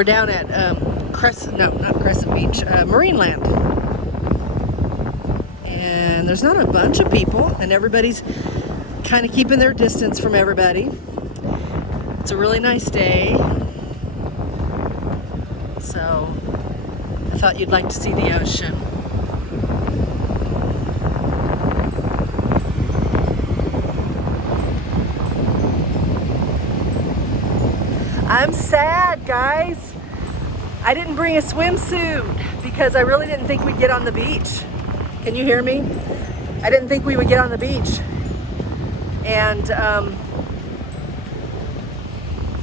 We're down at Crescent, no, not Crescent Beach, Marineland. And there's not a bunch of people, and everybody's kind of keeping their distance from everybody. It's a really nice day. So I thought you'd like to see the ocean. I'm sad, guys. I didn't bring a swimsuit because I really didn't think we'd get on the beach. Can you hear me? I didn't think we would get on the beach. And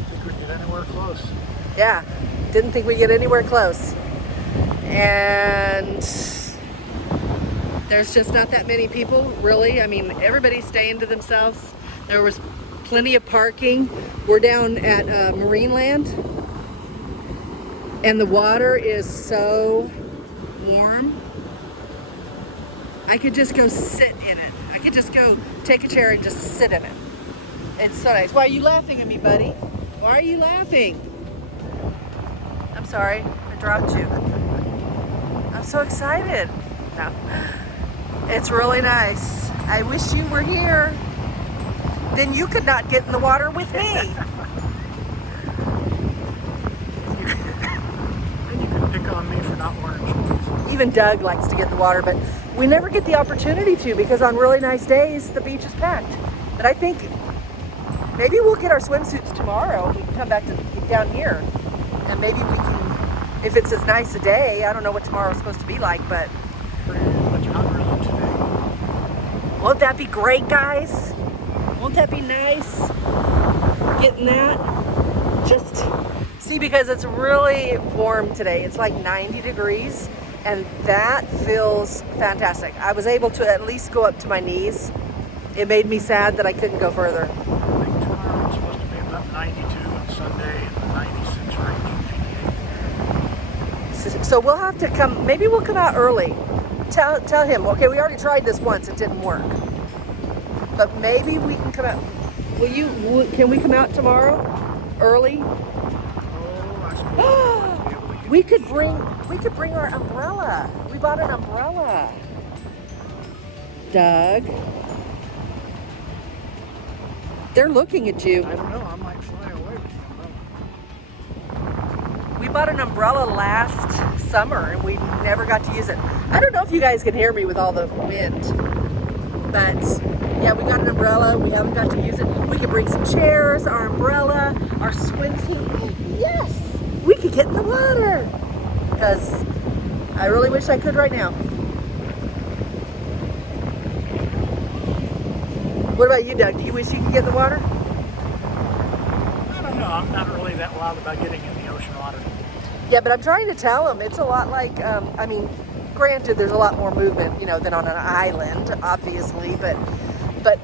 think we'd get anywhere close. yeah, didn't think we'd get anywhere close. And there's just not that many people, really. I mean, everybody's staying to themselves. There was plenty of parking. We're down at Marineland, and the water is so warm. I could just go sit in it. I could just go take a chair and just sit in it. It's so nice. Why are you laughing at me, buddy? Why are you laughing? I'm sorry, I dropped you. I'm so excited. No, it's really nice. I wish you were here. Then you could not get in the water with me. Then you could pick on me for not wearing shorts. Even Doug likes to get in the water, but we never get the opportunity to because on really nice days, the beach is packed. But I think maybe we'll get our swimsuits tomorrow. We can come back down here, and maybe we can, if it's as nice a day, I don't know what tomorrow's supposed to be like, but Pretty much hungrier than today. won't that be great, guys? Won't that be nice? Getting that? Just see, because it's really warm today. It's like 90 degrees, and that feels fantastic. I was able to at least go up to my knees. It made me sad that I couldn't go further. I think tomorrow it's supposed to be about 92 and Sunday in the 96 range, 88. So we'll have to come, maybe we'll come out early. Tell him, okay, we already tried this once, it didn't work. But maybe we can come out. Can we come out tomorrow? Early? Oh, I suppose we might be able to get We could bring our umbrella. We bought an umbrella. Doug. They're looking at you. I don't know, I might fly away with the umbrella. We bought an umbrella last summer and we never got to use it. I don't know if you guys can hear me with all the wind. But yeah, we got an umbrella. We haven't got to use it. We could bring some chairs, our umbrella, our swimsuit. Yes, we could get in the water. Because I really wish I could right now. What about you, Doug? Do you wish you could get in the water? I don't know, I'm not really that wild about getting in the ocean water. Yeah, but I'm trying to tell them it's a lot like, I mean, granted, there's a lot more movement, than on an island, obviously, but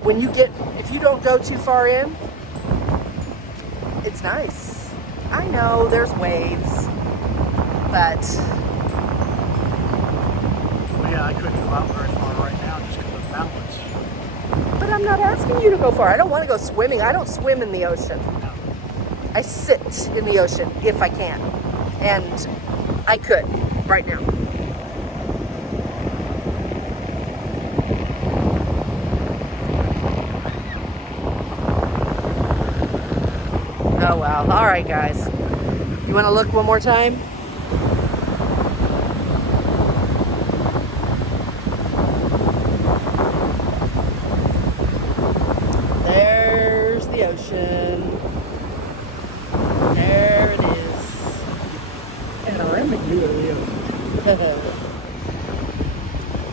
when you get, if you don't go too far in, it's nice. I know there's waves, but Well, yeah, I couldn't go out very far right now just because of balance. but I'm not asking you to go far. I don't want to go swimming. I don't swim in the ocean. No. I sit in the ocean if I can, and I could right now. Oh, wow. All right, guys. You want to look one more time? There's the ocean. There it is. Panoramic view of the ocean.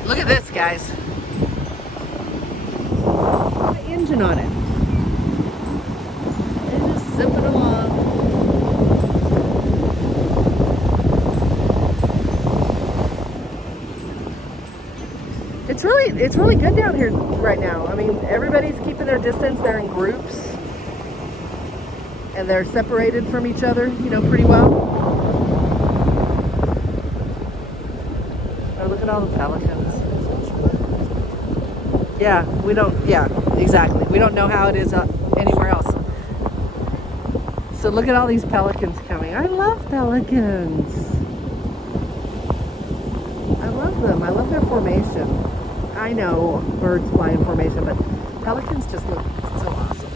Look at this, guys. Got an engine on it. It's just zipping along. It's really good down here right now. I mean, everybody's keeping their distance. They're in groups, and they're separated from each other, pretty well. Oh, look at all the pelicans. Yeah, exactly. We don't know how it is anywhere else. So look at all these pelicans coming. amazing. I love pelicans. I love them. I love their formation. I know birds fly in formation, but pelicans just look so awesome.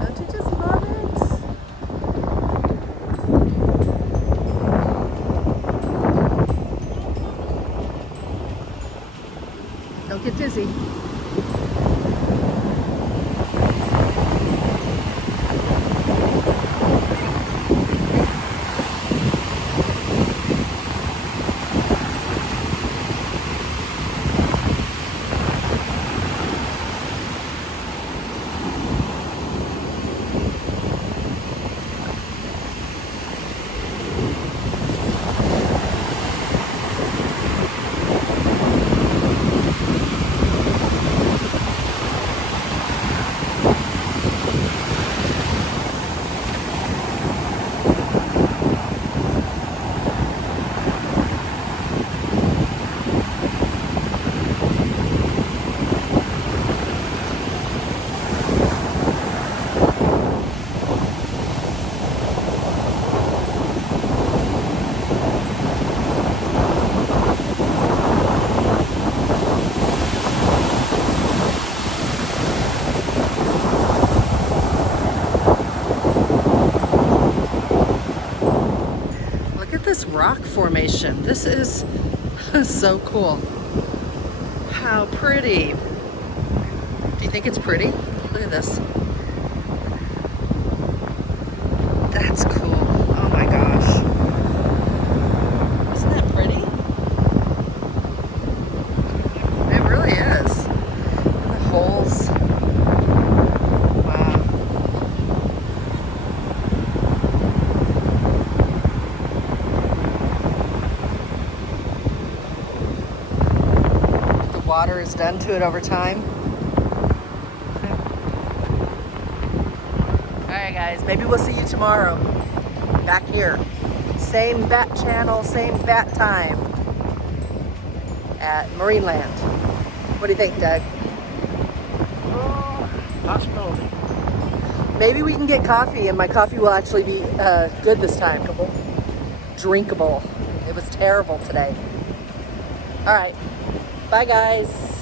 Don't you just love it? Don't get dizzy. Look at this rock formation. This is so cool. How pretty. Do you think it's pretty? Look at this. That's cool. Oh my gosh. Isn't that pretty? It really is. The holes. Wow. The water is done to it over time. Alright guys, maybe we'll see you tomorrow. Back here. Same bat channel, same bat time. At Marineland. What do you think, Doug? Oh, possibility. Maybe we can get coffee and my coffee will actually be good this time. Drinkable. It was terrible today. Alright. Bye guys.